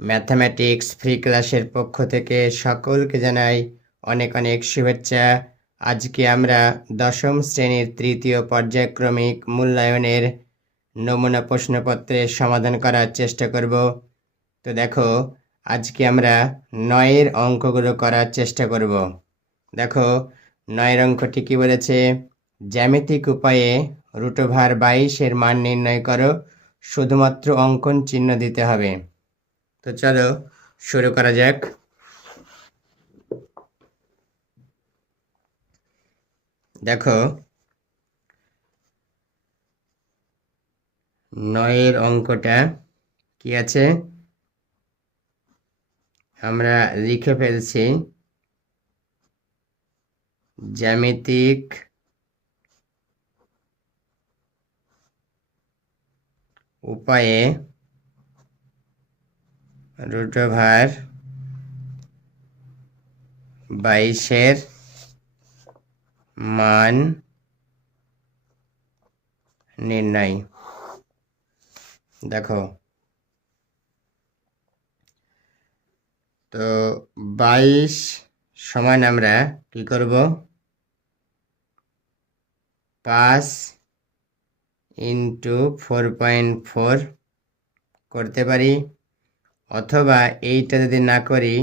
Mathematics free ক্লাসের পক্ষ থেকে সকলকে জানাই অনেক অনেক শুভেচ্ছা। আজকে আমরা দশম শ্রেণির তৃতীয় পর্যায়ক্রমিক মূল্যায়নের নমুনা প্রশ্নপত্রের সমাধান করার চেষ্টা করব। তো দেখো, আজকে আমরা নয়ের অঙ্কগুলো করার চেষ্টা করব। দেখো, নয়ের অঙ্কটি কি বলেছে? জ্যামিতিক উপায়ে রুটোভার বাইশের মান নির্ণয় করো, শুধুমাত্র অঙ্কন চিহ্ন দিতে হবে। তো চলো, শুরু করা যাক। দেখো, নয়ের অঙ্কটা কি আছে? আমরা লিখে ফেলছি, জ্যামিতিক উপায়ে রুট ওভার বাইশের মান নির্ণয়। দেখো। তো বাইশ সমান আমরা কি করব? পাঁচ ইন্টু ফোর পয়েন্ট ফোর করতে পারি। অথবা এইটা যদি না করি,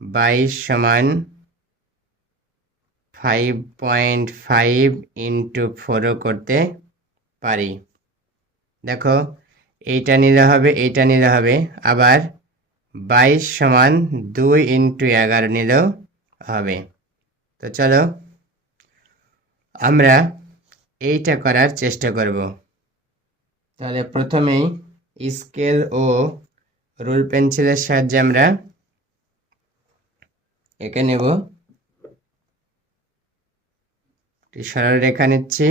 বাইশ সমান ফাইভ পয়েন্ট ফাইভ ইন্টু ফোরও করতে পারি। দেখো, এইটা নিলে হবে, এইটা নিলে হবে, আবার বাইশ সমান দুই ইন্টু এগারো নিলেও হবে। তো চলো, আমরা এইটা করার চেষ্টা করব। তাহলে প্রথমেই স্কেল ও রুল পেন্সিলের সাহায্যে আমরা এঁকে নেব। সরল রেখা নিচ্ছি।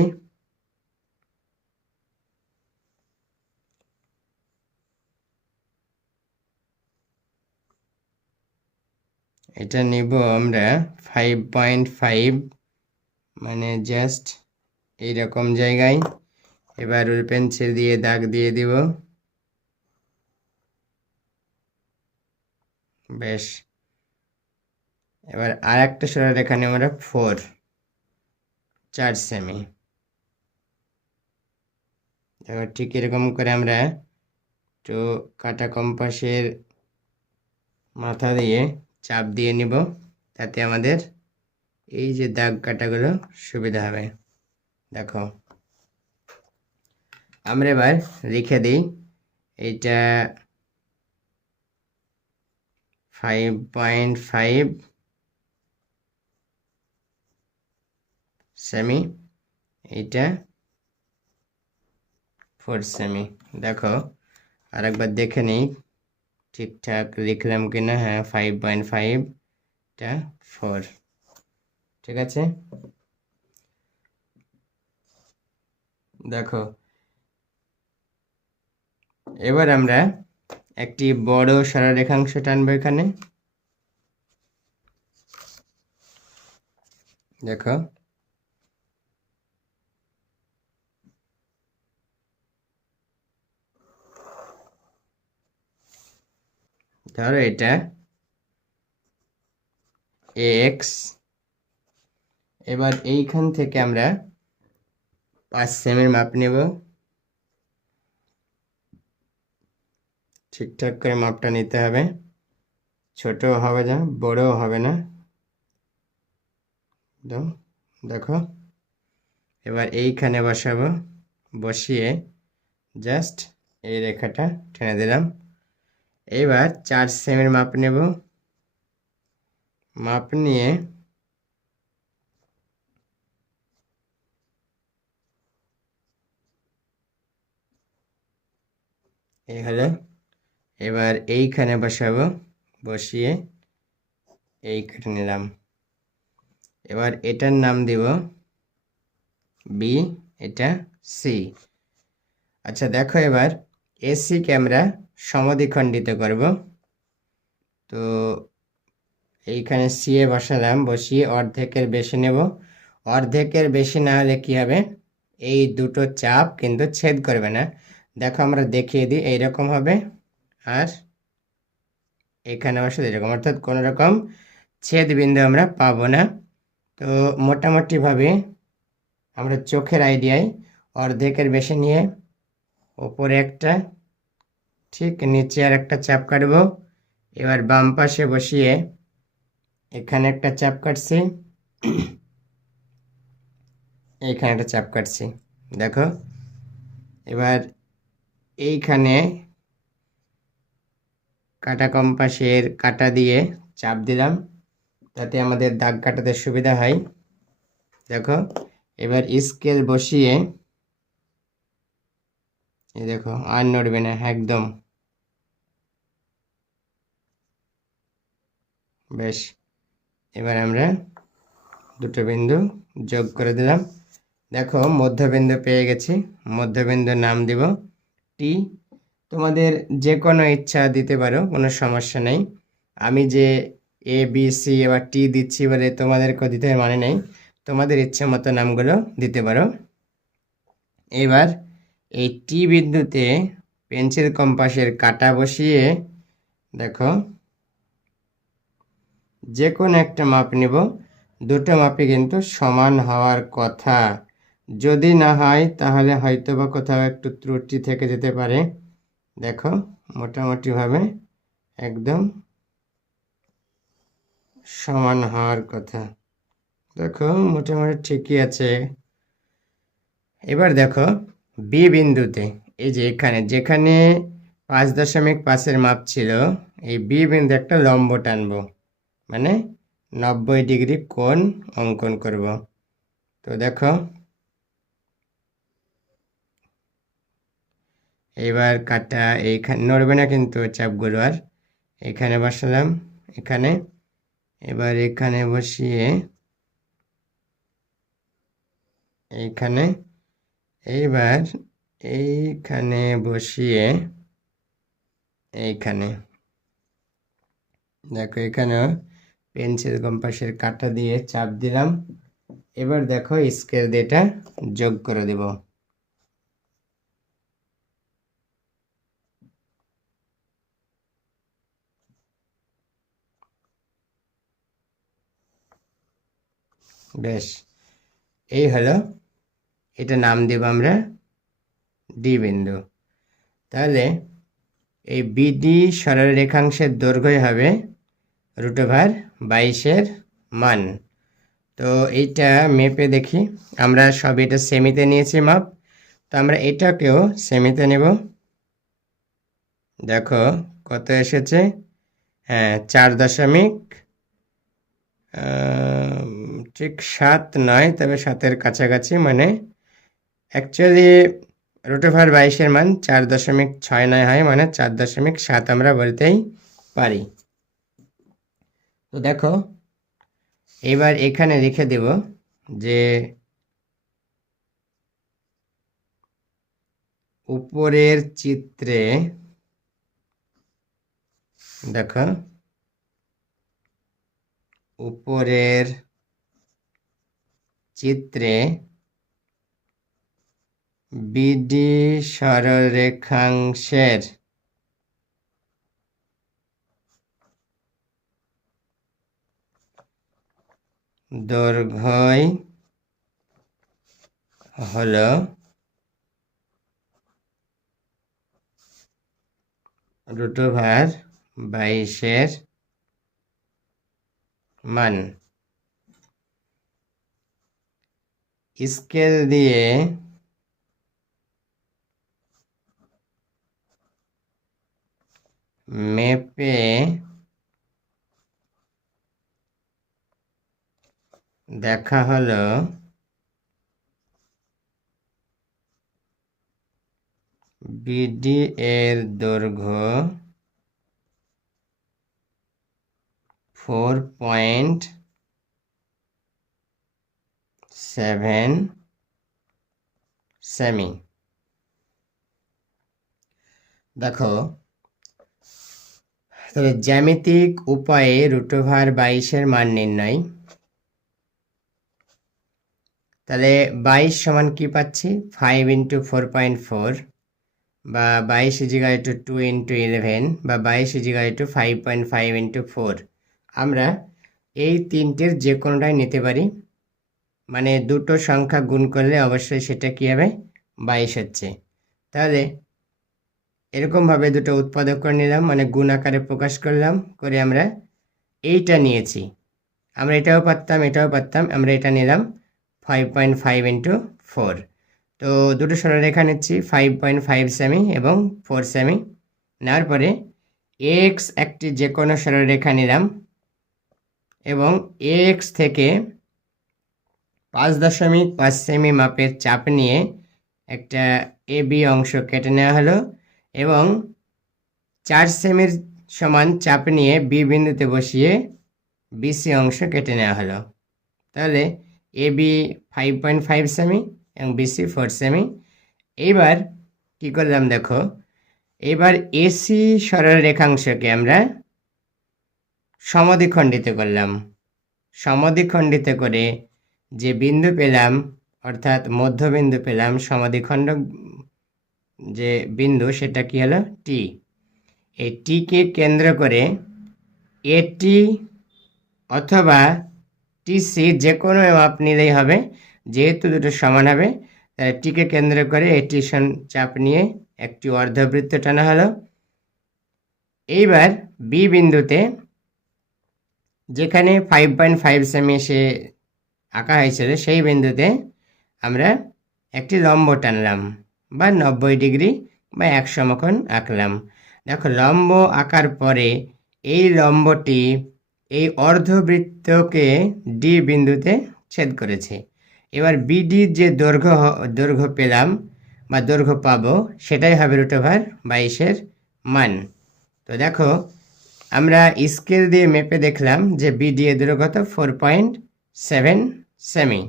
এটা নিব আমরা ফাইভ পয়েন্ট ফাইভ মানে জাস্ট এইরকম জায়গায়। এবার রুল পেন্সিল দিয়ে দাগ দিয়ে দিব। বেশ। এবার আর একটা সরল রেখা নেব আমরা ফোর চার সেমি দেখো ঠিক এরকম করে আমরা একটু কাটা কম্পাসের মাথা দিয়ে চাপ দিয়ে নিব, তাতে আমাদের এই যে দাগ কাটাগুলো সুবিধা হবে। দেখো। আমরা এবার লিখে দিই, এইটা ফাইভ পয়েন্ট ফাইভ সেমি এইটা ফোর সেমি দেখো, আরেকবার দেখে নিই, ঠিকঠাক লিখলাম কিনা? হ্যাঁ ফাইভ পয়েন্ট ফাইভটা ফোর ঠিক আছে? দেখো, এবার আমরা একটি বড় সারা রেখাংশ টানবো এখানে। দেখো। ধরো এটা এক্স এবার এইখান থেকে আমরা পাঁচ সেমের মাপ নেব। ঠিকঠাক করে মাপটা নিতে হবে। ছোট হবে না, বড়ও হবে না। একদম, দেখো। এবার এইখানে বসাবো। বসিয়ে জাস্ট এই রেখাটা টেনে দিলাম। এবার চার সেমের মাপ নেব। মাপ নিয়ে এই হলো এবার এইখানে বসাবো, বসিয়ে এই কেটে নিলাম। এবার এটার নাম দিব বি এটা সি আচ্ছা দেখো এবার এসি ক্যামেরা সমদ্বিখণ্ডিত করব। তো এইখানে সি এ বসালাম, বসিয়ে অর্ধেকের বেশি নেব। অর্ধেকের বেশি না হলে কী হবে? এই দুটো চাপ কিন্তু ছেদ করবে না। দেখো আমরা দেখিয়ে দিই, এইরকম হবে। আর এখানে বসাতে এরকম, অর্থাৎ কোনো রকম ছেদ বিন্দু আমরা পাবো না। তো মোটামুটিভাবে আমরা চোখের আইডিয়ায় অর্ধেকের বেশি নিয়ে ওপরে একটা, ঠিক নিচে আর একটা চাপ কাটবো। এবার বাম পাশে বসিয়ে এখানে একটা চাপ কাটছি। এইখানে একটা চাপ কাটছি, দেখো। এবার এইখানে কাটা কম্পাসের কাটা দিয়ে চাপ দিলাম, তাতে আমাদের দাগ কাটাতে সুবিধা হয়। দেখো, এবার স্কেল বসিয়ে, এই দেখো, আর নড়বে না, একদম। বেশ, এবার আমরা দুটো বিন্দু যোগ করে দিলাম। দেখো, মধ্যবিন্দু পেয়ে গেছি, মধ্যবিন্দুর নাম দিব টি তোমাদের যে কোনো ইচ্ছা দিতে পারো, কোনো সমস্যা নেই। আমি যে এ বি সি এবার টি দিচ্ছি বলে তোমাদেরকেও দিতে মানে নেই, তোমাদের ইচ্ছে মতো নামগুলো দিতে পারো। এবার এই টি বিন্দুতে পেন্সিল কম্পাসের কাটা বসিয়ে দেখো যে কোনো একটা মাপ নিব। দুটো মাপই কিন্তু সমান হওয়ার কথা। যদি না হয়, তাহলে হয়তো বা কোথাও একটু ত্রুটি থেকে যেতে পারে। দেখো, মোটামুটিভাবে একদম সমান হওয়ার কথা। দেখো, মোটামুটি ঠিকই আছে। এবার দেখো বি বিন্দুতে, এই যে এখানে, যেখানে পাঁচ দশমিক পাঁচের মাপ ছিল, এই বি বিন্দু একটা লম্ব টানবো মানে নব্বই ডিগ্রি কোণ অঙ্কন করব। তো দেখো এবার কাটা এইখানে, নড়বে না কিন্তু চাপগুলো আর। এখানে বসালাম, এখানে। এবার এখানে বসিয়ে এইখানে, এইবার এইখানে বসিয়ে এইখানে। দেখো এখানেও পেন্সিল কম্পাসের কাটা দিয়ে চাপ দিলাম। এবার দেখো স্কেল দিয়ে এটা যোগ করে দেব। বেশ। এই হলো, এটা নাম দেব আমরা ডি বিন্দু তাহলে এই বিডি সরল রেখাংশের দৈর্ঘ্যই হবে রুট ওভার বাইশের মান। তো এইটা মেপে দেখি, আমরা সব এটা সেমিতে নিয়েছি মাপ তো আমরা এটাকেও সেমিতে নেব। দেখো, কত এসেছে? হ্যাঁ চার দশমিক ঠিক সাত নয়, তবে সাতের কাছাকাছি মানে অ্যাকচুয়ালি রুট ওভার বাইশের মান চার দশমিক ছয় নয় হয় মানে চার দশমিক সাত আমরা বলতেই পারি। তো দেখো, এবার এখানে লিখে দেব যে উপরের চিত্রে দেখো, উপরের চিত্রে বিডি সরলরেখাংশের দৈর্ঘ্যই হল রুটোভার বাইশের মান। স্কেল দিয়ে মেপে দেখা হলো বিডি এর দৈর্ঘ্য ফোর পয়েন্ট সেভেন সেমি। দেখো তবে জ্যামিতিক উপায়ে রুটোভার বাইশের মান নির্ণয়। তাহলে বাইশ সমান কি পাচ্ছি? Five into four point four বা বাইশ equal to two into eleven বা বাইশ equal to five point five into four আমরা এই তিনটির যে কোনোটাই নিতে পারি। মানে দুটো সংখ্যা গুণ করলে অবশ্যই সেটা কী হবে? বাইশ হচ্ছে। তাহলে এরকমভাবে দুটো উৎপাদক করে নিলাম মানে গুণ আকারে প্রকাশ করলাম, করে আমরা এইটা নিয়েছি। আমরা এটাও পারতাম এটাও পারতাম, আমরা এটা নিলাম five point five into four তো দুটো সরলরেখা নিচ্ছি ফাইভ পয়েন্ট ফাইভ সেমি এবং ফোর সেমি নেওয়ার পরে এক্স একটি যে কোনো সরলরেখা নিলাম এবং এক্স থেকে পাঁচ দশমিক পাঁচ সেমি মাপের চাপ নিয়ে একটা এ বি অংশ কেটে নেওয়া হলো এবং চার সেমির সমান চাপ নিয়ে বি বিন্দুতে বসিয়ে বিসি অংশ কেটে নেওয়া হলো। তাহলে A B five point five semi এবং বিসি ফোর সেমি। এইবার কী করলাম দেখো এবার এসি সরল রেখাংশকে আমরা সমদ্বিখণ্ডিত করলাম। সমদ্বিখণ্ডিত করে যে বিন্দু পেলাম, অর্থাৎ মধ্যবিন্দু পেলাম সমাধিখণ্ড যে বিন্দু, সেটা কি হলো? টি এই টিকে কেন্দ্র করে এটি অথবা টিসি যে কোনো মাপ নিলেই হবে, যেহেতু দুটো সমান হবে টিকে কেন্দ্র করে এটি চাপ নিয়ে একটি অর্ধবৃত্ত টানা হলো। এইবার বি বিন্দুতে যেখানে ফাইভ পয়েন্ট ফাইভ সেমি সে আঁকা হয়েছিল সেই বিন্দুতে আমরা একটি লম্ব টানলাম বা নব্বই ডিগ্রি বা এক সমকোণ আঁকলাম। দেখো, লম্ব আঁকার পরে এই লম্বটি এই অর্ধবৃত্তকে ডি বিন্দুতে ছেদ করেছে। এবার বিডির যে দৈর্ঘ্য দৈর্ঘ্য পেলাম বা দৈর্ঘ্য পাবো, সেটাই হবে রুট ওভার বাইশের মান। তো দেখো, আমরা স্কেল দিয়ে মেপে দেখলাম যে বিডি এর দৈর্ঘ্য ফোর পয়েন্ট সেভেন সেমি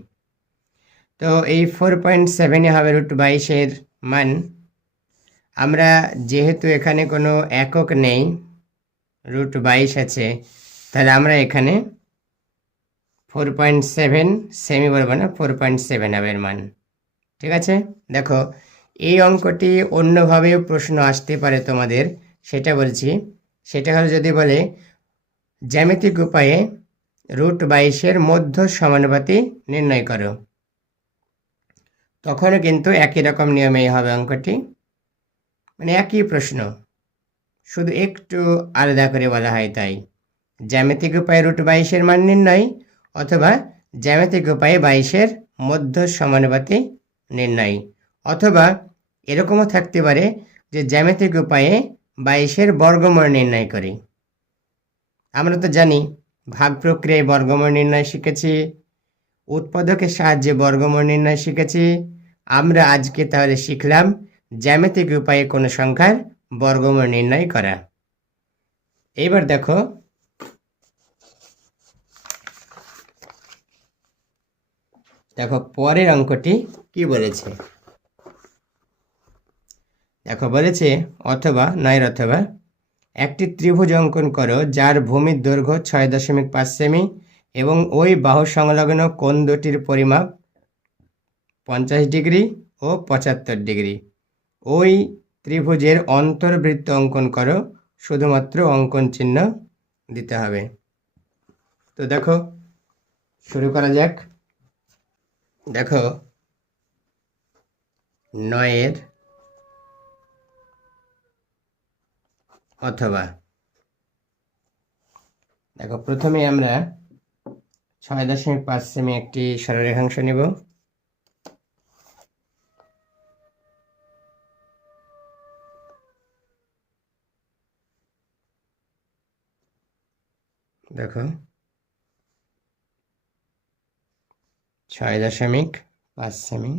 তো এই ফোর পয়েন্ট সেভেনই হবে রুট বাইশের মান। আমরা যেহেতু এখানে কোনো একক নেই রুট বাইশ আছে, তাহলে আমরা এখানে ফোর পয়েন্ট সেভেন সেমি বলব না ফোর পয়েন্ট সেভেন হবে মান। ঠিক আছে? দেখো, এই অঙ্কটি অন্যভাবেও প্রশ্ন আসতে পারে তোমাদের, সেটা বলছি। সেটা হলো যদি বলে জ্যামিতিক উপায়ে রুট বাইশের মধ্য সমানুপাতি নির্ণয় করো। তখনও কিন্তু একই রকম নিয়মেই হবে অঙ্কটি। মানে একই প্রশ্ন। শুধু একটু আলাদা করে বলা হয় তাই। জ্যামিতিক উপায়ে রুট বাইশের মান নির্ণয় অথবা জ্যামিতিক উপায়ে বাইশের মধ্য সমানুপাতি নির্ণয়। অথবা এরকমও থাকতে পারে যে জ্যামিতিক উপায়ে বাইশের বর্গমূল নির্ণয় করি। আমরা তো জানি ভাগ প্রক্রিয়ায় বর্গমূল নির্ণয় শিখেছি, উৎপাদকের সাহায্যে বর্গমূল নির্ণয় শিখেছি। আমরা আজকে তাহলে শিখলাম জ্যামিতিক উপায়ে কোনো সংখ্যার বর্গমূল নির্ণয় করা। এবার দেখো দেখো পরের অঙ্কটি কি বলেছে? দেখো বলেছে অথবা নয়ের অথবা একটি ত্রিভুজ অঙ্কন করো, যার ভূমির দৈর্ঘ্য ছয় দশমিক পাঁচ সেমি এবং ওই বাহু সংলগ্ন কোন দুটির পরিমাপ পঞ্চাশ ডিগ্রি ও পঁচাত্তর ডিগ্রি। ওই ত্রিভুজের অন্তর্বৃত্ত অঙ্কন করো, শুধুমাত্র অঙ্কন চিহ্ন দিতে হবে। তো দেখো, শুরু করা যাক। দেখো, নয়ের অথবা দেখো প্রথমে আমরা ছয় দশমিক পাঁচ সেমি একটি সরলরেখাংশ নেব। দেখো, ছয় দশমিক পাঁচ সেমি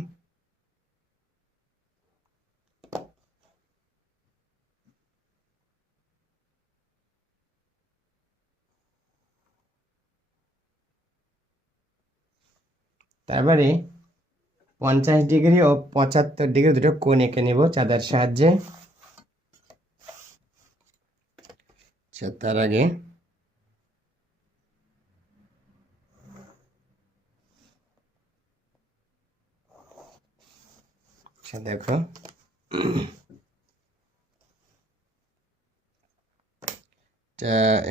তারপরে পঞ্চাশ ডিগ্রি ও পঁচাত্তর ডিগ্রি দুটো কোন এঁকে নেব চাঁদার সাহায্যে। আচ্ছা, তার আগে আচ্ছা, দেখো।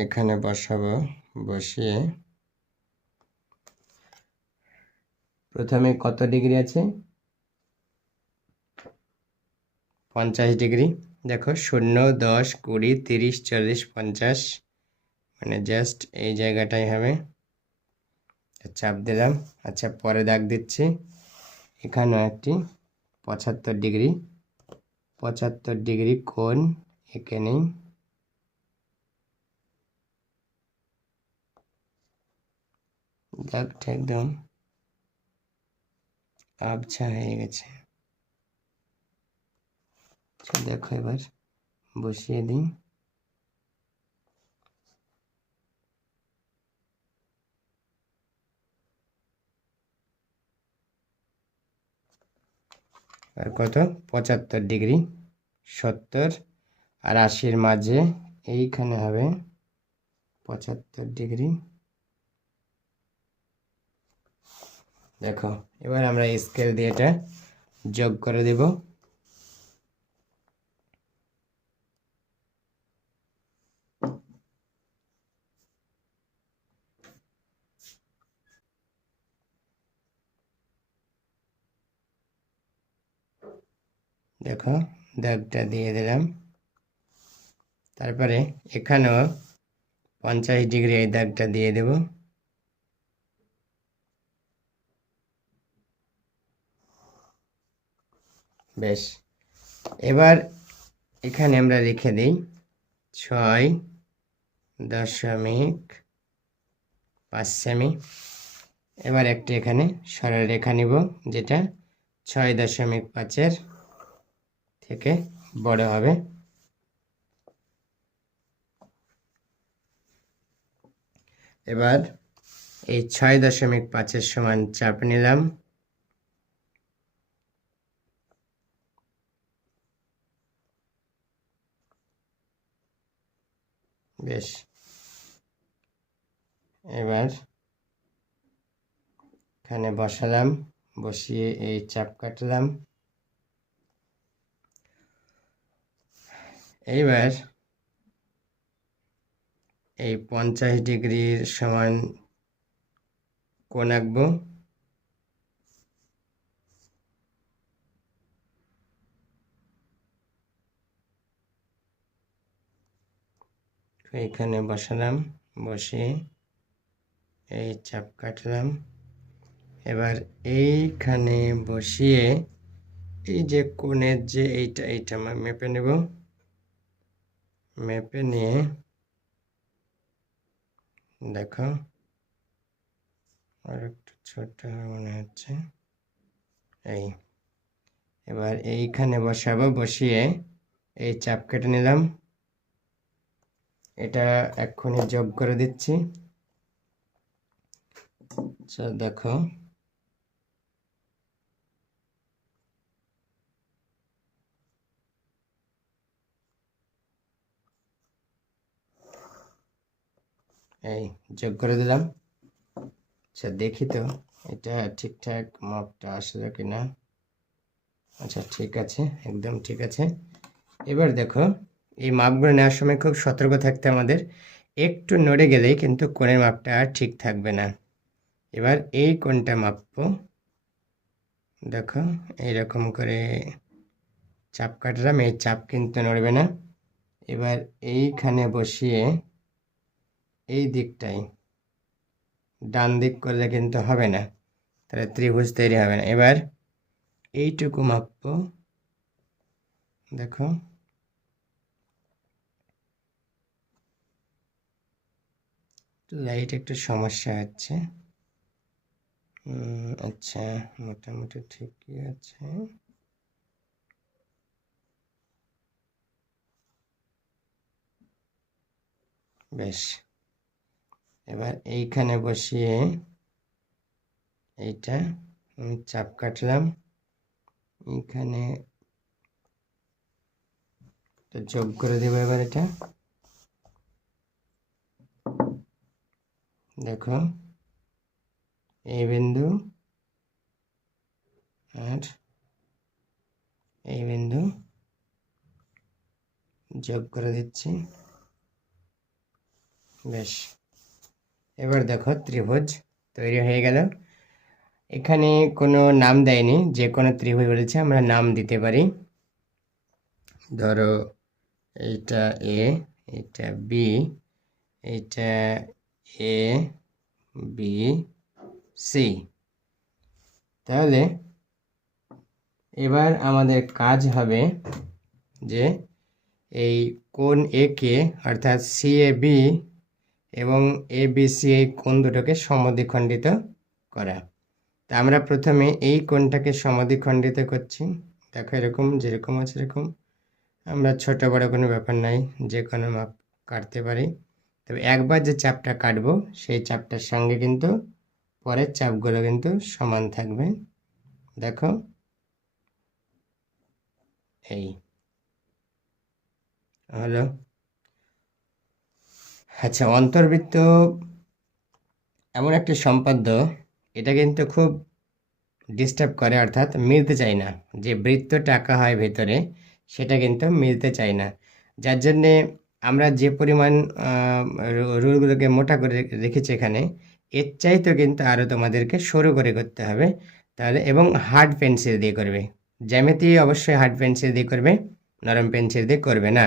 এখানে বসাবো, বসিয়ে প্রথমে কত ডিগ্রি আছে? পঞ্চাশ ডিগ্রি। দেখো, শূন্য, দশ, কুড়ি, তিরিশ, চল্লিশ, পঞ্চাশ। মানে জাস্ট এই জায়গাটাই হবে। চাপ দিলাম। আচ্ছা পরে দাগ দিচ্ছি। এখানেও একটি পঁচাত্তর ডিগ্রি। পঁচাত্তর ডিগ্রি কোণ এঁকে নেই। দাগটা একদম আবছা হয়ে গেছে। দেখো এবার বসিয়ে দিই। আর কত? পঁচাত্তর ডিগ্রি, সত্তর। আর আশির মাঝে এইখানে হবে পঁচাত্তর ডিগ্রি। দেখো, এবার আমরা স্কেল দিয়ে এটা যোগ করে দেব। দেখো, দাগটা দিয়ে দিলাম। তারপরে এখানেও পঞ্চাশ ডিগ্রি এই দাগটা দিয়ে দেব। বেশ। এবার এখানে আমরা লিখে দিই, ছয় দশমিক পাঁচ সেমি। এবার একটি এখানে সরল রেখা নিব, যেটা ছয় দশমিক পাঁচের থেকে বড় হবে। এবার এই ছয় দশমিক পাঁচের সমান চাপ নিলাম। বেশ। এবার এখানে বসালাম, বসিয়ে এই চাপ কাটলাম। এইবার এই পঞ্চাশ ডিগ্রির সমান কোন আঁকবো। এইখানে বসালাম, বসে এই চাপ কাটলাম। এবার এইখানে বসিয়ে এই যে কোণের যে এইটা এইটা মেপে নেব। মেপে নিয়ে দেখো, আর একটু ছোট মনে হচ্ছে। এই, এবার এইখানে বসাবো, বসিয়ে এই চাপ কেটে নিলাম। এটা এক্ষুনি যোগ করে দিচ্ছি। আচ্ছা দেখো। এই, যোগ করে দিলাম। আচ্ছা দেখি তো, এটা ঠিকঠাক মাপটা আসলো কিনা? আচ্ছা ঠিক আছে, একদম ঠিক আছে। এবার দেখো এই মাপগুলো নেওয়ার সময় খুব সতর্ক থাকতে আমাদের। একটু নড়ে গেলেই কিন্তু কোণের মাপটা আর ঠিক থাকবে না। এবার এই কোণটা মাপবো। দেখো, এইরকম করে চাপ কাটলাম, এই চাপ কিন্তু নড়বে না। এবার এইখানে বসিয়ে এই দিকটাই, ডান দিক করলে কিন্তু হবে না, তাহলে ত্রিভুজ তৈরি হবে না। এবার এইটুকু মাপবো। দেখো লাইট একটু সমস্যা হচ্ছে। আচ্ছা মোটামুটি ঠিকই আছে। বেশ, এবার এইখানে বসিয়ে এইটা আমি চাপ কাটলাম। এইখানে যোগ করে দেবো এবার এটা। দেখো এই বিন্দু আর এই বিন্দু যোগ করে দিচ্ছি। বেশ, এবার দেখো ত্রিভুজ তৈরি হয়ে গেল। এখানে কোনো নাম দেয়নি, যে কোনো ত্রিভুজ বলেছে, আমরা নাম দিতে পারি। ধরো এইটা এ এটা বি এটা এ বি সি তাহলে এবার আমাদের কাজ হবে যে এই কোণ এ কে, অর্থাৎ সি এ বি এবং এ বি সি এই কোণ দুটোকে সমদ্বিখণ্ডিত করা। তা আমরা প্রথমে এই কোণটাকে সমদ্বিখণ্ডিত করছি। দেখো এরকম, যেরকম আছে এরকম। আমরা ছোট বড় কোনো ব্যাপার নাই, যে কোনো মাপ কাটতে পারি। তবে একবার যে চাপটা কাটবো, সেই চাপটার সঙ্গে কিন্তু পরের চাপগুলো কিন্তু সমান থাকবে। দেখো। এই। হলো। আচ্ছা অন্তর্বৃত্ত এমন একটি সম্পাদ্য, এটা কিন্তু খুব ডিস্টার্ব করে, অর্থাৎ মিলতে চায় না। যে বৃত্ত টাকা হয় ভেতরে, সেটা কিন্তু মিলতে চায় না। যার জন্যে আমরা যে পরিমাণ রুলগুলোকে মোটা করে রেখেছি এখানে, এর চাইতেও কিন্তু আরও তোমাদেরকে সরু করে করতে হবে। তাহলে, এবং হার্ড পেন্সিল দিয়ে করবে। জ্যামিতি অবশ্যই হার্ড পেন্সিল দিয়ে করবে, নরম পেন্সিল দিয়ে করবে না।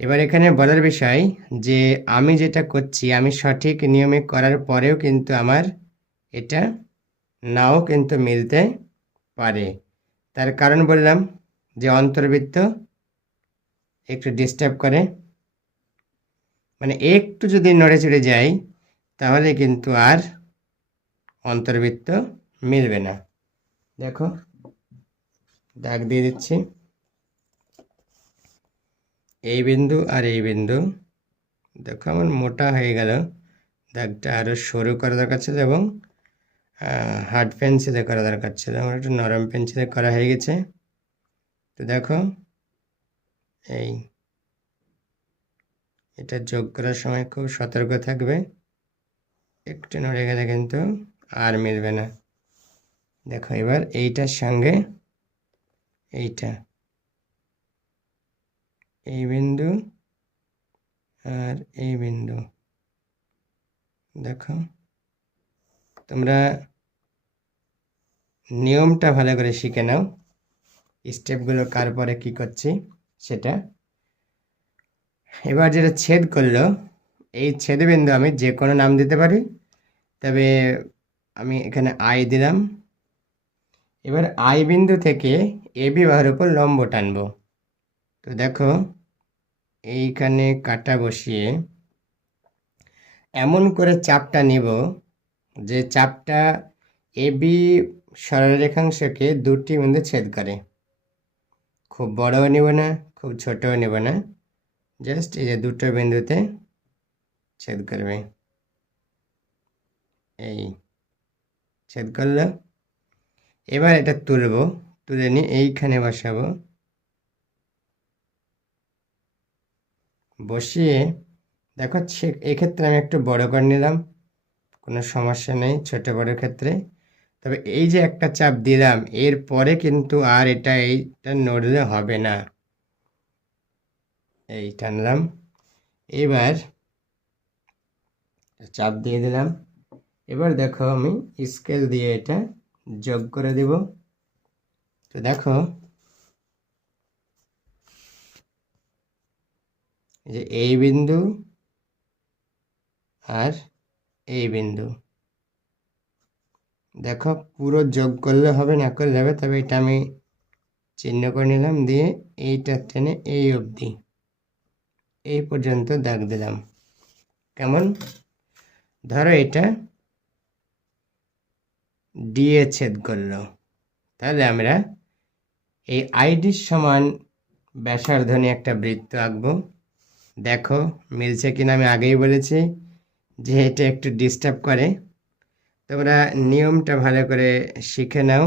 এবার এখানে বলার বিষয় যে, আমি যেটা করছি, আমি সঠিক নিয়মে করার পরেও কিন্তু আমার এটা নাও কিন্তু মিলতে পারে। তার কারণ বললাম যে, অন্তর্বৃত্ত একটু ডিস্টার্ব করে। মানে একটু যদি নড়ে চড়ে যাই, তাহলে কিন্তু আর অন্তর্বৃত্ত মিলবে না। দেখো, দাগ দিয়ে দিচ্ছি। এই বিন্দু আর এই বিন্দু। দেখো, আমার মোটা হয়ে গেল। দাগটা আরও সরু করা দরকার ছিল এবং হার্ড পেন্সিলে করা দরকার ছিল। আমার একটু নরম পেন্সিলে করা হয়ে গেছে। তো দেখো, এই এটা যোগ করার সময় খুব সতর্ক থাকবে। একটু নড়ে গেলে কিন্তু আর মিলবে না। দেখো এবার এইটার সঙ্গে এইটা। এই বিন্দু আর এই বিন্দু। দেখো, তোমরা নিয়মটা ভালো করে শিখে নাও। স্টেপগুলো কার পরে কী করছি সেটা। এবার যেটা ছেদ করল, এই ছেদবিন্দু আমি যে কোনো নাম দিতে পারি, তবে আমি এখানে আই দিলাম। এবার আই বিন্দু থেকে এ বিবাহের উপর লম্ব টানবো। তো দেখো, এইখানে কাটা বসিয়ে এমন করে চাপটা নিব যে চাপটা এ বি সরলরেখাংশকে দুটি মধ্যে ছেদ করে। খুব বড়ও নেব না, খুব ছোটও নেব না। জাস্ট এই যে দুটো বিন্দুতে ছেদ করবে। এই ছেদ করল। এবার এটা তুলব, তুলে নিয়ে এইখানে বসাবো। বসিয়ে দেখো এক্ষেত্রে আমি একটু বড় করে নিলাম, কোনো সমস্যা নেই, ছোট বড় ক্ষেত্রে। তবে এই যে একটা চাপ দিলাম এর পরে কিন্তু আর এটা, এইটা নড়লে হবে না। এই টানলাম এবার চাপ দিয়ে দিলাম। এবার দেখো আমি স্কেল দিয়ে এটা যোগ করে দেব। তো দেখো যে এই বিন্দু আর এই বিন্দু। দেখো, পুরো যোগ করলে হবে না, করলে হবে তবে এটা আমি চিহ্ন করে নিলাম, দিয়ে এইটা টেনে এই অবধি। এই পর্যন্ত দাগ দিলাম। কেমন? ধরো এটা ডিএ ছেদ করল। তাহলে আমরা এই আইডির সমান ব্যাসার্ধ একটা বৃত্ত আঁকবো। দেখো, মিলছে কিনা আমি আগেই বলেছি যে এটা একটু ডিস্টার্ব করে। তোমরা নিয়মটা ভালো করে শিখে নাও।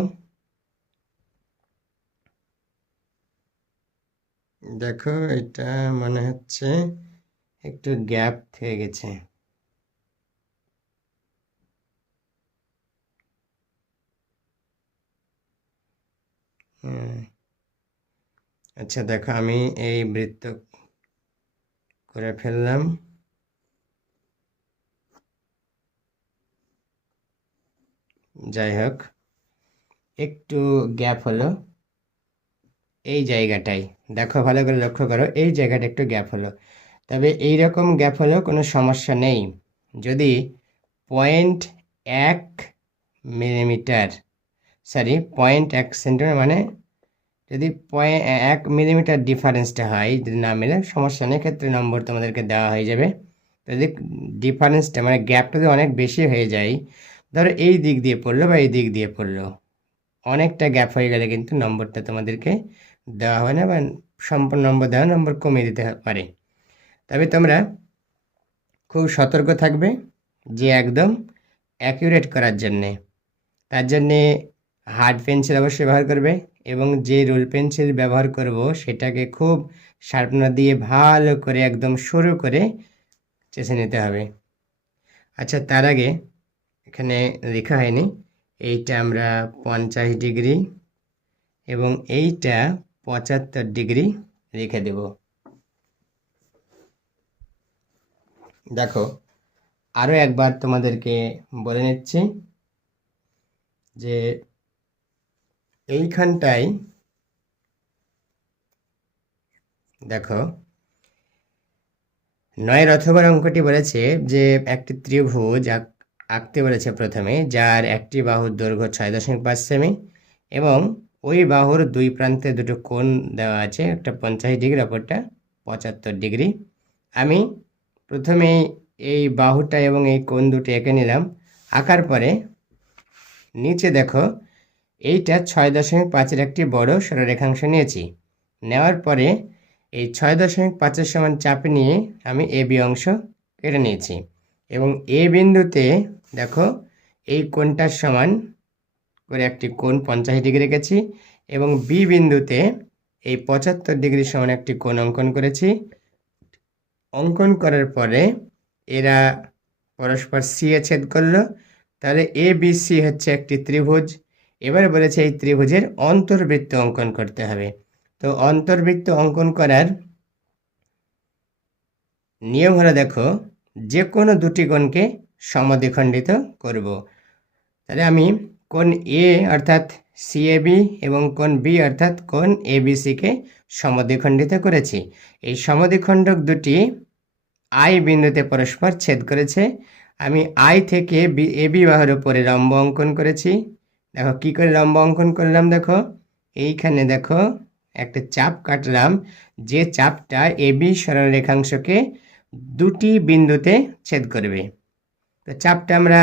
দেখো, এটা মনে হচ্ছে একটু গ্যাপ থেকে গেছে। আচ্ছা দেখো, আমি এই বৃত্ত করে ফেললাম। যাই হোক, একটু গ্যাপ হলো। এই জায়গাটাই দেখো, ভালো করে লক্ষ্য করো, এই জায়গাটা একটু গ্যাপ হলো। তবে এই রকম গ্যাপ হলেও কোনো সমস্যা নেই। যদি পয়েন্ট এক মিলিমিটার সরি পয়েন্ট এক সেন্টিমিটার মানে যদি পয়েন্ট এক মিলিমিটার ডিফারেন্সটা হয়, যদি না মিলে, সমস্যা নেই, ক্ষেত্রে নম্বর তোমাদেরকে দেওয়া হয়ে যাবে। যদি ডিফারেন্সটা মানে গ্যাপটা যদি অনেক বেশি হয়ে যায়, ধরো এই দিক দিয়ে পড়ল বা এই দিক দিয়ে পড়ল, অনেকটা গ্যাপ হয়ে গেলে কিন্তু নম্বরটা তোমাদেরকে দেওয়া হয় না বা সম্পূর্ণ নম্বর দেওয়া নম্বর কমিয়ে দিতে পারে। তবে তোমরা খুব সতর্ক থাকবে যে একদম অ্যাকিউরেট করার জন্যে। তার জন্যে হার্ড পেন্সিল অবশ্যই ব্যবহার করবে এবং যে রোল পেন্সিল ব্যবহার করব সেটাকে খুব শার্পনার দিয়ে ভালো করে একদম সরু করে চেষে নিতে হবে। আচ্ছা তার আগে এখানে লেখা হয়নি, এইটা আমরা পঞ্চাশ ডিগ্রি এবং এইটা পঁচাত্তর ডিগ্রি রেখে দেব। দেখো আরও একবার তোমাদেরকে বলে নিচ্ছি যে এইখানটায় দেখো নয়ের অথবার অঙ্কটি বলেছে যে একটি ত্রিভুজ আঁক- আঁকতে বলেছে প্রথমে, যার একটি বাহুর দৈর্ঘ্য ছয় দশমিক পাঁচ সেমি এবং ওই বাহুর দুই প্রান্তে দুটো কোণ দেওয়া আছে, একটা পঞ্চাশ ডিগ্রি, অপরটা পঁচাত্তর ডিগ্রি। আমি প্রথমে এই বাহুটা এবং এই কোণ দুটো এঁকে নিলাম। আঁকার পরে নিচে দেখো, এইটা ছয় দশমিক পাঁচের একটি বড় সরলরেখাংশ নিয়েছি। নেওয়ার পরে এই ছয় দশমিক পাঁচের সমান চাপ নিয়ে আমি এ বি অংশ কেটে নিয়েছি। এবং এ বিন্দুতে দেখো, এই কোণটার সমান করে একটি কোণ পঞ্চাশ ডিগ্রি রেখেছি এবং বি বিন্দুতে এই পঁচাত্তর ডিগ্রি সমান একটি কোণ অঙ্কন করেছি। অঙ্কন করার পরে এরা পরস্পর সি এ ছেদ করল। তাহলে এ বি সি হচ্ছে একটি ত্রিভুজ। এবারে বলেছে এই ত্রিভুজের অন্তর্বৃত্ত অঙ্কন করতে হবে। তো অন্তর্বৃত্ত অঙ্কন করার নিয়ম হলো দেখো যে কোনো দুটি কোণকে সমদ্বিখণ্ডিত করব। তাহলে আমি কোণ এ অর্থাৎ সিএবি এবং কোন বি অর্থাৎ কোণ এবিসিকে সমদ্বিখণ্ডিত করেছি। এই সমদ্বিখণ্ডক দুটি আই বিন্দুতে পরস্পর ছেদ করেছে। আমি আই থেকে বি এবি বাহুর উপরে লম্ব অঙ্কন করেছি। দেখো, কি করে লম্ব অঙ্কন করলাম দেখো? এইখানে দেখো, একটা চাপ কাটলাম যে চাপটা এবি সরলরেখাংশকে দুটি বিন্দুতে ছেদ করবে। তো চাপটা আমরা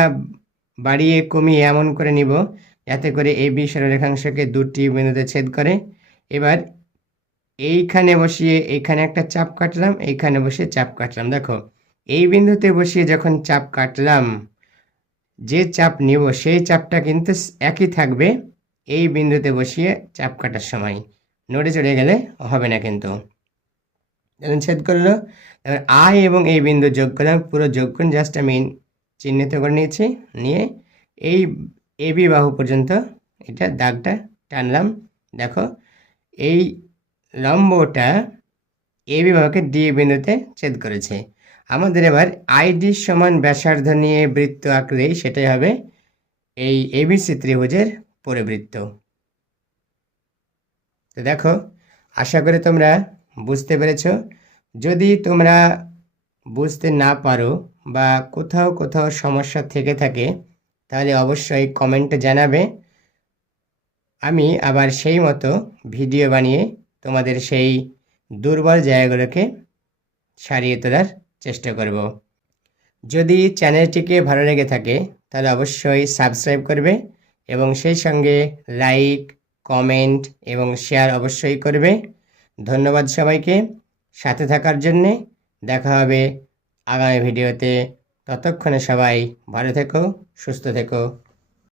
বাড়িয়ে কমিয়ে এমন করে নিব যাতে করে এবি সরলরেখাংশকে দুটি বিন্দুতে ছেদ করে। এবার এইখানে বসিয়ে এইখানে একটা চাপ কাটলাম, এইখানে বসিয়ে চাপ কাটলাম। দেখো, এই বিন্দুতে বসিয়ে যখন চাপ কাটলাম, যে চাপ নিব সেই চাপটা কিন্তু একই থাকবে এই বিন্দুতে বসিয়ে চাপ কাটার সময়। নড়ে চড়ে গেলে হবে না কিন্তু। যখন ছেদ করল এবার আই এবং এই বিন্দু যোগ করলাম, পুরো যোগ করুন জাস্ট আমি চিহ্নিত করে নিয়েছি। নিয়ে এই এবি বাহু পর্যন্ত এটা দাগটা টানলাম। দেখো, এই লম্বটা এবি বাহুকে ডি বিন্দুতে ছেদ করেছে। আমাদের এবার আইডি সমান ব্যাসার্ধ নিয়ে বৃত্ত আঁকলেই সেটাই হবে এই এবিসি ত্রিভুজের পরিবৃত্ত। তো দেখো, আশা করি তোমরা বুঝতে পেরেছ। যদি তোমরা বুঝতে না পারো বা কোথাও কোথাও সমস্যা থেকে থাকে, তাহলে অবশ্যই কমেন্টে জানাবে। আমি আবার সেই মতো ভিডিও বানিয়ে তোমাদের সেই দুর্বল জায়গাগুলোকে সারিয়ে তোলার চেষ্টা করব। যদি চ্যানেলটিকে ভালো লেগে থাকে, তাহলে অবশ্যই সাবস্ক্রাইব করবে এবং সেই সঙ্গে লাইক কমেন্ট এবং শেয়ার অবশ্যই করবে। ধন্যবাদ সবাইকে। সাথে থাকার জন্যে দেখা হবে আগামী ভিডিওতে ততক্ষণে সবাই ভালো থেকো সুস্থ থেকো।